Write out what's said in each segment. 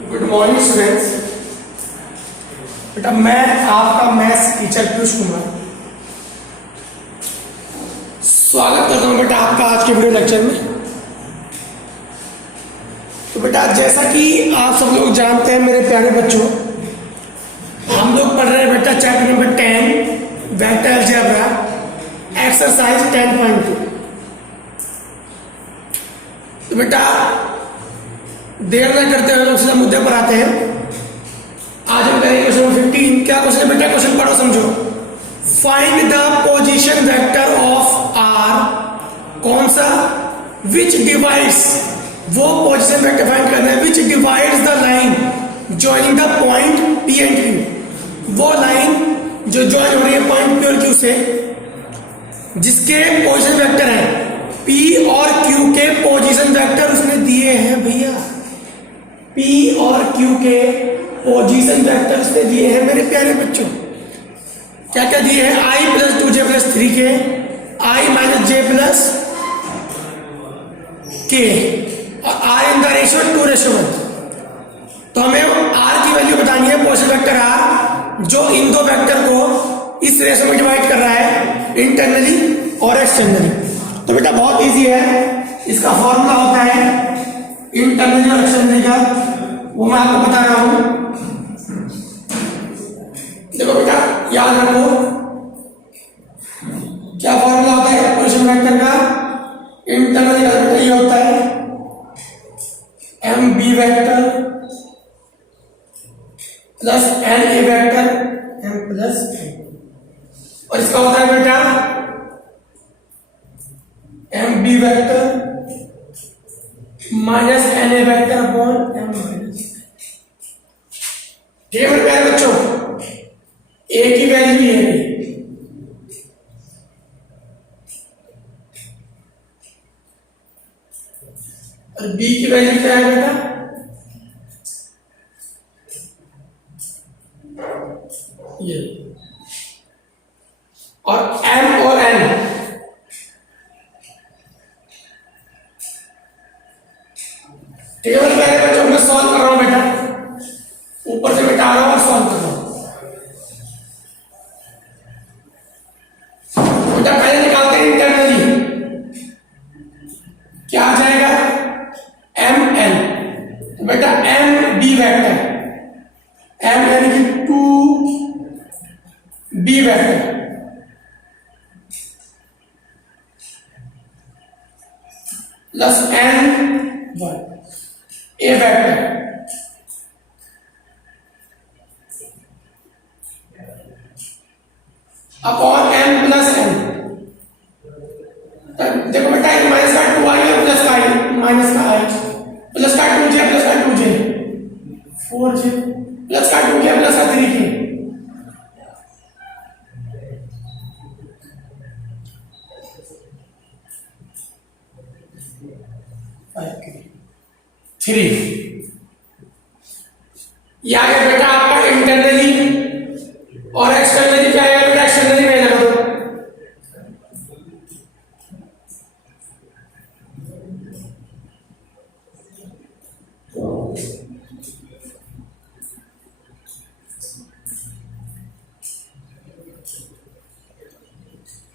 Good morning students. बेटा मैं आपका मैथ्स टीचर पीयूष कुमार स्वागत करता हूं बेटा आपका आज के वीडियो लेक्चर में। तो बेटा जैसा कि आप सब लोग जानते हैं मेरे प्यारे बच्चों, हम लोग पढ़ रहे हैं बेटा chapter number 10 vector algebra exercise 10.2। तो बेटा देर न करते हुए दूसरे मुद्दे पर आते हैं। आज हम करेंगे क्वेश्चन नंबर 15। क्या क्वेश्चन है बेटा? क्वेश्चन पढ़ो समझो। Find the position vector of R. कौन सा? विच डिवाइड्स, वो पोजीशन वेक्टर फाइंड करना है which divides the line joining the point P and Q. वो लाइन जो जॉइन हो रही है पॉइंट पी और क्यू से, जिसके पोजीशन वेक्टर है पी और क्यू के पोजीशन वेक्टर उसने दिए हैं भैया। पी और क्यू के पोजीशन वेक्टर उसने दिए हैं मेरे प्यारे बच्चों। क्या क्या दिए हैं? आई प्लस 2j प्लस 3k, आई माइनस जे प्लस के, और आर इन द रेशियो 2:1। तो हमें आर की वैल्यू बतानी है, पोजीशन वेक्टर आर, जो इन दो वेक्टर को इस रेशियो में डिवाइड कर रहा है इंटरनली और एक्सटर्नली। तो बेटा बहुत इजी है, इसका फॉर्मूला होता है इंटरनली और एक्सटर्नली का, वो मैं आपको बता रहा हूं। देखो बेटा याद रखो क्या फॉर्मूला होता है पोजीशन वेक्टर का। इंटरनली का बेटा ये होता है M B vector plus N A vector M plus A, और इसका होता है बेटा M B vector minus N A vector upon M minus. ठीक है मेरे प्यारे बच्चों, ए की वैल्यू है और बी की वैल्यू क्या है बेटा? ये, और एम और एन ठीक है मेरे बच्चों, मैं सॉल्व कर रहा हूं बेटा, ऊपर से बेटा आ रहा हूं और सॉल्व कर रहा हूं। बेटा पहले निकालते हैं इंटरनली, क्या आ जाएगा? M N. तो बेटा M B vector, M N की 2 B vector plus N 1 A vector upon M plus N. देखो बेटा माइनस का 2 आई है प्लस का आई, माइनस का आई प्लस का 2j प्लस का 2j 4j प्लस का 2k प्लस का 3k। थ्री ये आ गया बेटा आपका इंटरनली, और एक्सटर्नली क्या है बेटा? एक्सटर्नली में लगा दो।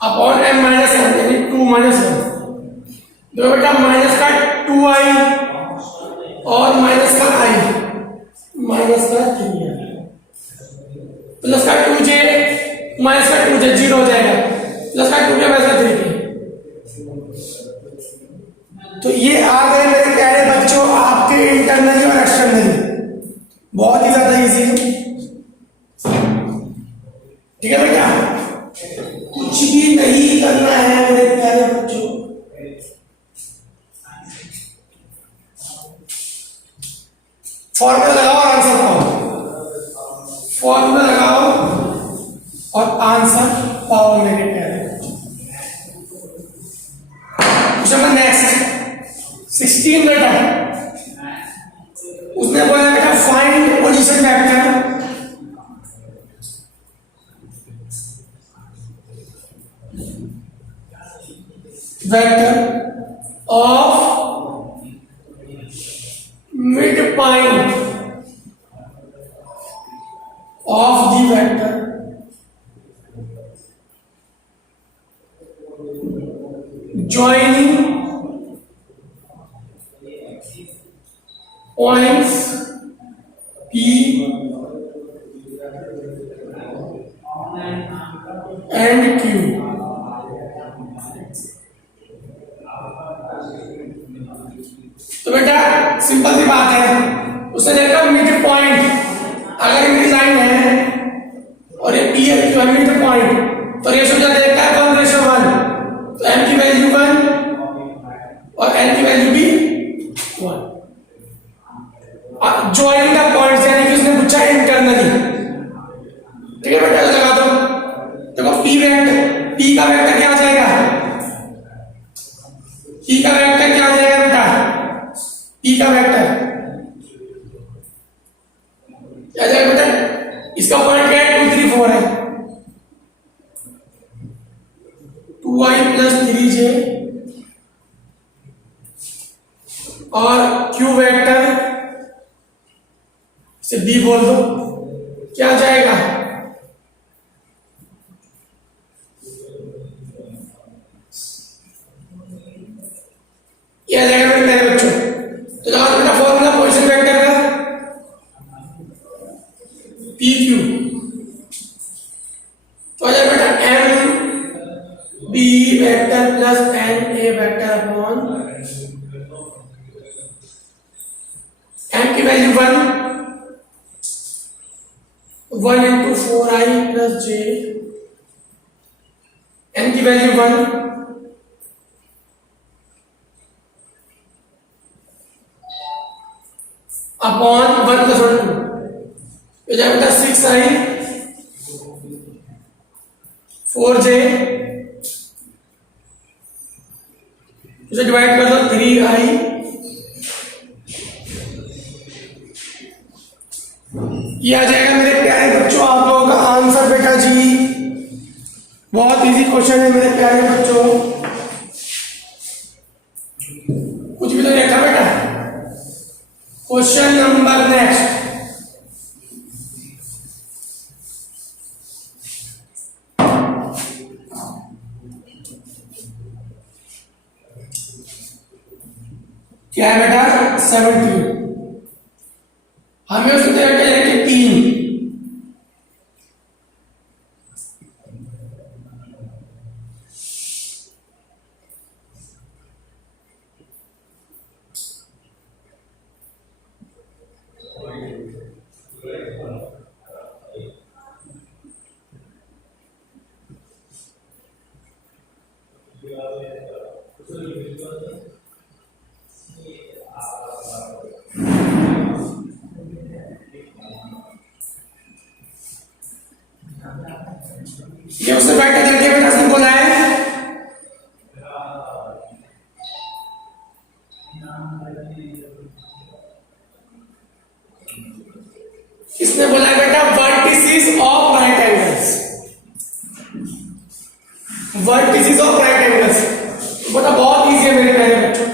अपॉन एम माइनस एन यानी 2 माइनस एन। देखो बेटा माइनस का 2i और माइनस का आई, माइनस का 3i प्लस का 2j माइनस का 2j 0 हो जाएगा, प्लस का 2k माइनस का 3k। तो ये आ गए मेरे प्यारे बच्चों आपके इंटरनली और एक्सटर्नली। बहुत ही ज्यादा इजी है, ठीक है बेटा, कुछ भी नहीं करना है मेरे प्यारे बच्चों। फॉर्मूला लगाओ और आंसर पाओ, फॉर्मूला लगाओ और आंसर पाओ मेरे प्यारे बच्चों। क्वेश्चन नेक्स्ट 16 बेटा, उसने बोला बेटा find position vector vector of mid point of the vector joining points P and Q। तो बेटा सिंपल सी बात है, उसने देखा मिड पॉइंट अगर मेरी लाइन है और ये P है Q है मिड पॉइंट, तो रेशो क्या देखता है 1:1, तो m की वैल्यू 1 और n की वैल्यू भी 1। ज्वाइन द पॉइंट्स यानी कि उसने पूछा इंटरनली, ठीक है बेटा, लगा दो। देखो p वेक्टर, p का वेक्टर क्या आ जाएगा, p का वेक्टर क्या आ जाएगा बेटा, p का वेक्टर क्या आ जाएगा बेटा, इसका पॉइंट क्या है 2 3 4 है, 2i + 3j और q वेक्टर से b बोल दो, क्या आ जाएगा, ये आ जाएगा मेरे बच्चों। तो जहां बेटा फॉर्मूला पोजीशन वेक्टर का पी क्यू, तो आ जाएगा बेटा m b vector plus n a vector upon m की value 1 into 4i plus j, n की वैल्यू 1 अपॉन 1 + 1 2, तो जाए बेटा 6i 4j, इसे डिवाइड कर दो 3i, ये आ जाएगा मेरे प्यारे बच्चों आप लोगों का आंसर बेटा जी। बहुत इजी क्वेश्चन है मेरे प्यारे बच्चों, कुछ भी तो देखा बेटा। क्वेश्चन नंबर नेक्स्ट, क्या है बेटा 17, हमें उसको देखते हैं कि 3, ये उसने वेक्टर करके बेटा उसने बोला है इसने बोला है बेटा vertices of right angles, vertices of right angles, बेटा बहुत इजी है मेरे प्यारे बच्चों।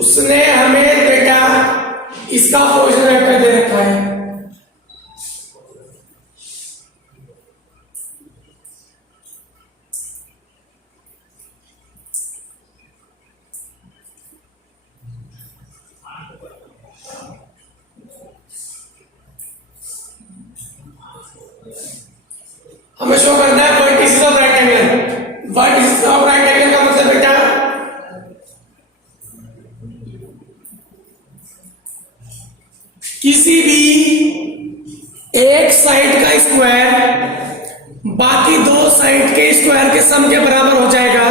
उसने हमें बेटा इसका पोजीशन वेक्टर दे रखा है, हमें शो करना है vertices of right angle. Vertices of right angle का मतलब बेटा किसी भी एक साइड का स्क्वायर बाकी दो साइड के स्क्वायर के सम के बराबर हो जाएगा,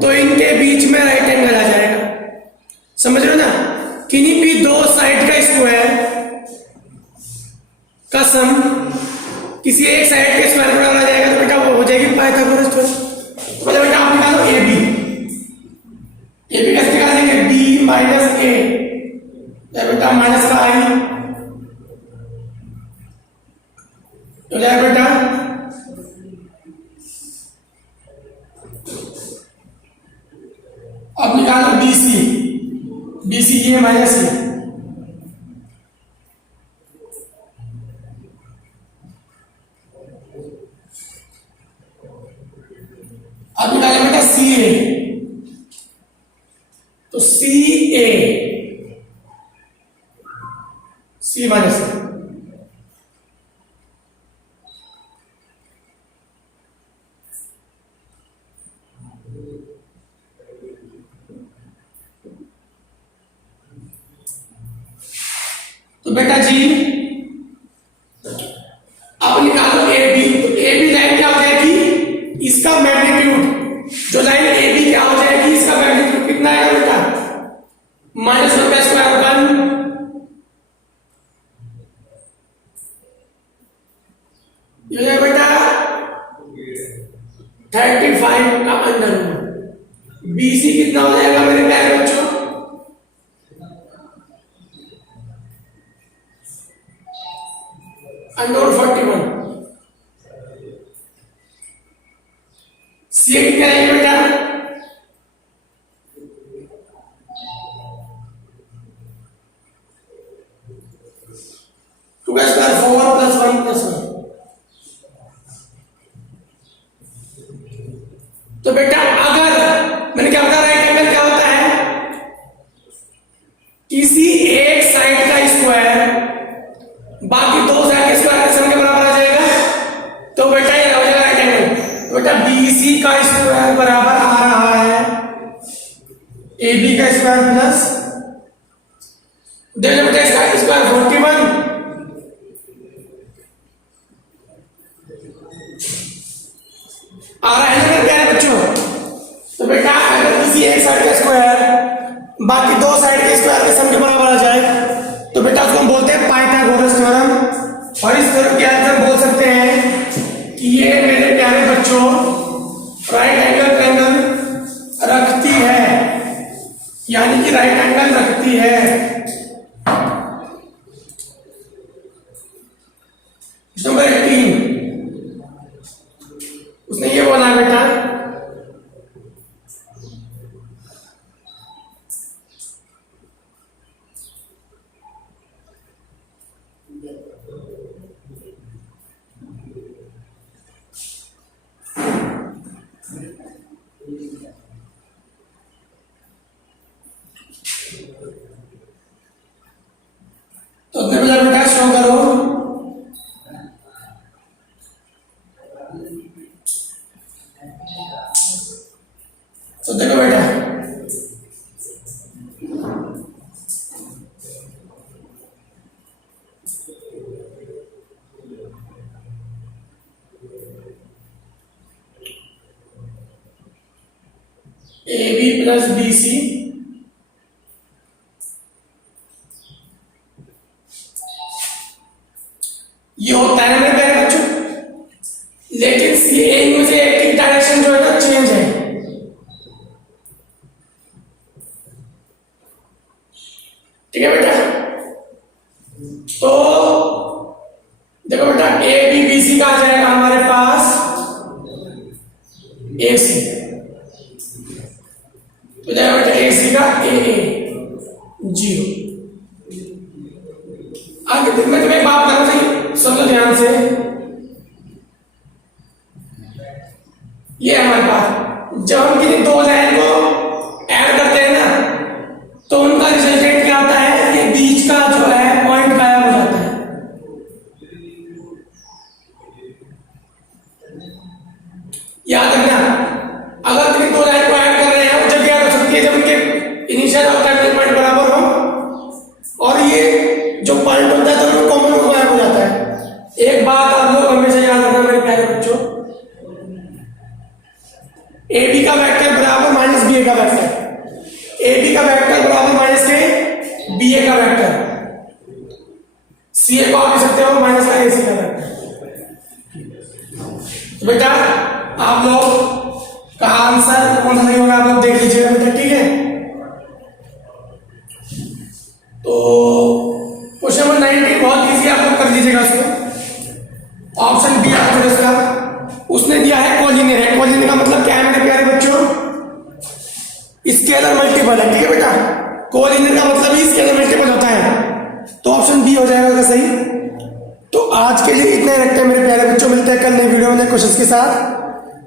तो इनके बीच में राइट एंगल आ जाएगा। समझ रहे हो ना, किन्हीं भी दो साइड का स्क्वायर का सम किसी एक साइड के स्क्वायर बराबर आ जाएगा, तो बेटा वो हो जाएगी पाइथागोरस थ्योरम। मतलब बेटा आप निकालो ए बी कैसे निकालेंगे, बी माइनस ए, बेटा माइनस का आई हो जाएगा बेटा निकालो BC, BC ये माइनस C। अब निकालें बेटा CA, तो CA C माइनस C। तो बेटा जी अब निकालो AB, तो AB लाइन क्या हो जाएगी, इसका मैग्नीट्यूड, जो लाइन AB क्या हो जाएगी, इसका मैग्नीट्यूड कितना आएगा बेटा, -1 का स्क्वायर 1, ये हो जाएगा बेटा 35 का अंडर रूट। BC कितना हो जाएगा मेरे प्यारे बच्चों, अंडर 41। CA कितना है बेटा, टू का स्क्वायर 4 + 1 + 1। तो बेटा अगर मैंने क्या बताया, राइट एंगल क्या होता है, किसी एक साइड का स्क्वायर बाकी दो साइड के स्क्वायर के सम के बराबर आ जाएगा, तो बेटा ये हो जाएगा राइट एंगल। तो बेटा BC का स्क्वायर बराबर आ रहा है AB का स्क्वायर प्लस, देखो बेटा इसका स्क्वायर 41 आ रहा है ना प्यारे बच्चों। तो बेटा अगर किसी एक साइड का स्क्वायर बाकी दो साइड के स्क्वायर के सम के बराबर आ जाए, तो बेटा उसको हम बोलते हैं पाइथागोरस थ्योरम। और इस थ्योरम के अंदर हम बोल सकते हैं कि ये मेरे प्यारे बच्चों राइट एंगल ट्रायंगल रखती है, यानी कि राइट एंगल रखती है। नंबर 18 उसने ये बोला बेटा तो उसने बोला बेटा शो करो, तो देखो बेटा AB + BC ये होता है मेरे प्यारे बच्चों, लेकिन CA में से एक की डायरेक्शन जो है ना चेंज है। ठीक है बेटा, तो देखो बेटा AB BC का आ जाएगा हमारे पास AC, तो जाएगा बेटा AC का AA 0। आगे मैं तुम्हें एक बात बताना चाहिए, समझो ध्यान से, ये हमारे पास जब हम किसी दो लाइन को ऐड करते हैं ना, तो उनका रिजल्टेंट क्या आता है, ये बीच का जो है पॉइंट गायब हो जाता है। याद रखना, अगर किसी दो लाइन को ऐड कर रहे हैं, जब क्या हो सकती है, जब उनके इनिशियल और टर्मिनल पॉइंट बराबर हो, और ये जो पॉइंट होता है तो उनमें कॉमन गायब हो जाता है। एक बात आप लोग हमेशा याद रखना मेरे प्यारे बच्चों, AB का वेक्टर बराबर -BA का वेक्टर, AB का वेक्टर बराबर -BA का वेक्टर, CA को आप लिख सकते हो -AC का वेक्टर। तो बेटा आप लोग का आंसर कौन सा नहीं होगा आप लोग देख लीजिएगा बेटा, ठीक है। तो क्वेश्चन नंबर 19 बहुत इजी, आप लोग कर लीजिएगा उसको। ऑप्शन बी आपको इसका उसने दिया है कोलिनियर है। कोलिनियर का मतलब क्या है मेरे प्यारे बच्चों, स्केलर मल्टीपल है, ठीक है बेटा, कोलिनियर का मतलब ही स्केलर मल्टीपल होता है, तो ऑप्शन बी हो जाएगा उसका सही। तो आज के लिए इतना ही रखते हैं मेरे प्यारे बच्चों, मिलते हैं कल नई वीडियो में नए क्वेश्चंस के साथ,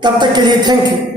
तब तक के लिए थैंक यू।